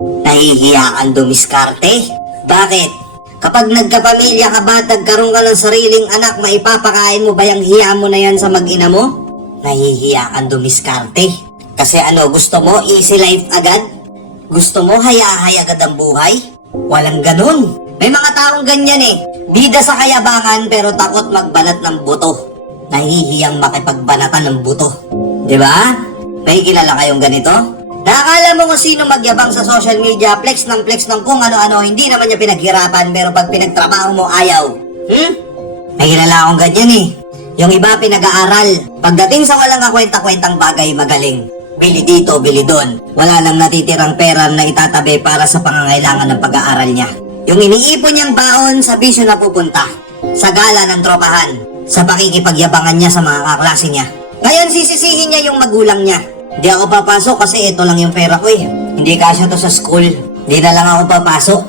Nahihiya kang dumiskarte? Bakit? Kapag nagkapamilya ka ba at nagkaroon ka ng sariling anak, maipapakain mo ba yung hiya mo na yan sa mag-ina mo? Nahihiya kang dumiskarte. Kasi gusto mo easy life agad? Gusto mo haya-haya agad ang buhay? Walang ganun. May mga taong ganyan eh. Bida sa kayabangan pero takot magbanat ng buto. Nahihiyang makipagbanatan ng buto. Diba? May kilala kayong ganito? Nakakala mo kung sino magyabang sa social media, flex ng kung ano-ano, hindi naman niya pinaghirapan, pero pag pinagtrabaho mo, ayaw. May kilala akong ganyan eh. Yung iba pinag-aaral. Pagdating sa walang kakwenta-kwentang bagay, magaling. Bili dito, bili doon. Wala nang natitirang pera na itatabi para sa pangangailangan ng pag-aaral niya. Yung iniipon niyang baon sa bisyo na pupunta. Sa gala ng tropahan. Sa pakikipagyabangan niya sa mga kaklase niya. Ngayon sisisihin niya yung magulang niya. Hindi ako papasok kasi ito lang yung pera ko eh. Hindi kasya to sa school. Hindi na lang ako papasok.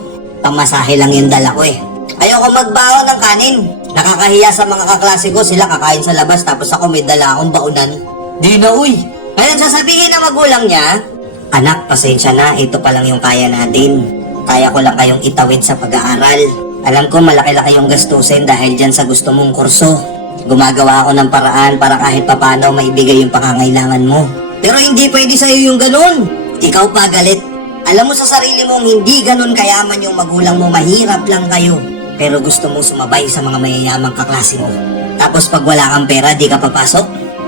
Pamasahe lang yung dala ko eh. Ayoko magbaon ng kanin. Nakakahiya sa mga kaklase ko, sila kakain sa labas tapos ako may dala akong baunan. Di na uy. Ngayon sasabihin ng magulang niya, anak, pasensya na, ito pa lang yung kaya natin. Kaya ko lang kayong itawid sa pag-aaral. Alam ko malaki-laki yung gastusin dahil dyan sa gusto mong kurso. Gumagawa ako ng paraan para kahit papano maibigay yung pangangailangan mo. Pero hindi pwede sa'yo yung ganun. Ikaw pa galit. Alam mo sa sarili mong hindi ganun kayaman yung magulang mo, mahirap lang kayo. Pero gusto mong sumabay sa mga mayayamang kaklase mo. Tapos pag wala kang pera, di ka papasok?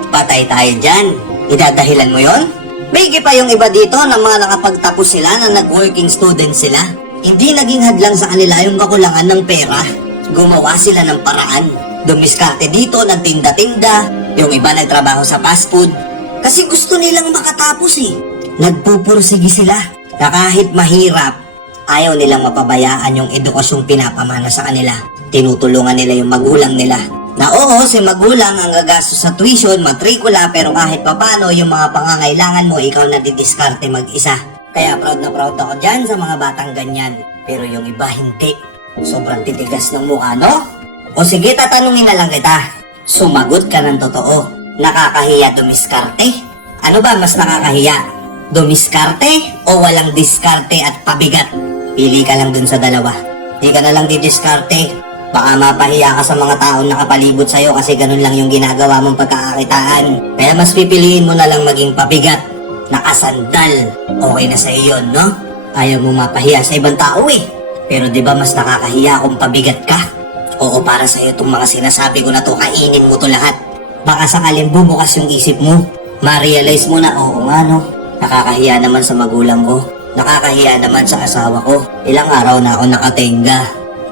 Patay tayo dyan. Idadahilan mo yon? May pa yung iba dito na mga nakapagtapos sila na nag-working student sila. Hindi naging hadlang sa kanila yung kakulangan ng pera. Gumawa sila ng paraan. Dumiskarte dito, nagtinda-tinda. Yung iba nagtrabaho sa fast food. Kasi gusto nilang makatapos eh. Nagpupursige sila. Na kahit mahirap, ayaw nilang mapabayaan yung edukasyong pinapamana sa kanila. Tinutulungan nila yung magulang nila. Na oo, si magulang ang gagastos sa tuition, matrikula, pero kahit papano yung mga pangangailangan mo, ikaw na didiskarte mag-isa. Kaya proud na proud ako dyan sa mga batang ganyan. Pero yung iba hindi. Sobrang titigas ng mukha, no? O sige, tatanungin na lang kita. Sumagot ka ng totoo. Nakakahiya dumiskarte? Ano ba mas nakakahiya? Dumiskarte o walang diskarte at pabigat? Pili ka lang dun sa dalawa. Di ka na lang didiskarte. Baka mapahiya ka sa mga taong nakapalibot sa'yo kasi ganun lang yung ginagawa mong pagkakakitaan. Kaya mas pipiliin mo na lang maging pabigat. Nakasandal. Okay na sa'yo yun, no? Ayaw mo mapahiya sa ibang tao eh. Pero di ba mas nakakahiya kung pabigat ka? Oo, para sa'yo itong mga sinasabi ko na to, kainin mo to lahat. Baka sakaling bumukas yung isip mo. Ma-realize mo na, oo nga no, nakakahiya naman sa magulang ko. Nakakahiya naman sa asawa ko. Ilang araw na ako nakatenga.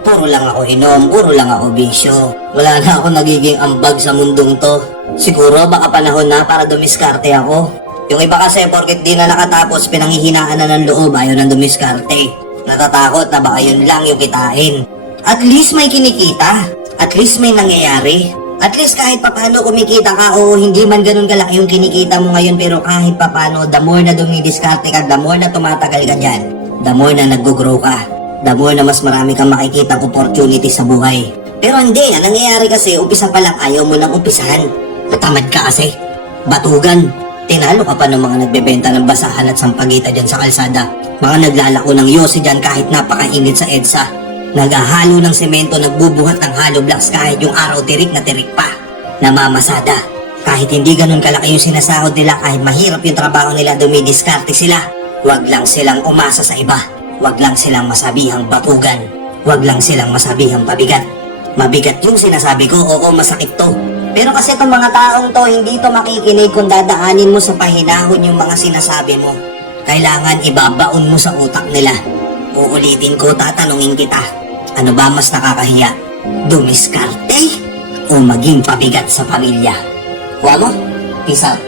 Puro lang ako inom, puro lang ako bisyo. Wala na ako nagiging ambag sa mundong to. Siguro baka panahon na para dumiskarte ako. Yung iba kasi porket di na nakatapos, pinanghihinaan na ng loob, ayaw na dumiskarte. Natatakot na baka yun lang yung kitain. At least may kinikita. At least may nangyayari. At least kahit papano kumikita ka, oo, hindi man ganun kalaki yung kinikita mo ngayon, pero kahit papano, the more na dumidiskarte ka, the more na tumatagal ka dyan, the more na nag-grow ka, the more na mas marami kang makikita opportunity sa buhay. Pero hindi, ang nangyayari kasi, umpisa pa lang ayaw mo nang umpisahan. Tamad ka kasi. Batugan. Tinalo ka pa ng mga nagbebenta ng basahan at sampagita dyan sa kalsada. Mga naglalako ng yosi dyan kahit napakainit sa EDSA. Naghahalo ng semento, nagbubuhat ng hollow blocks kahit yung araw tirik na tirik pa. Namamasada. Kahit hindi ganun kalaki yung sinasahod nila, kahit mahirap yung trabaho nila, dumidiskarte sila. Huwag lang silang umasa sa iba. Huwag lang silang masabihang batugan. Huwag lang silang masabihang pabigat. Mabigat yung sinasabi ko, oo, masakit to. Pero kasi itong mga taong to, hindi to makikinig kung dadaanin mo sa pahinahon yung mga sinasabi mo. Kailangan ibabaon mo sa utak nila. Uulitin ko, tatanungin kita. Ano ba mas nakakahiya? Dumiskarte o maging pabigat sa pamilya? Kuha mo? Peace out.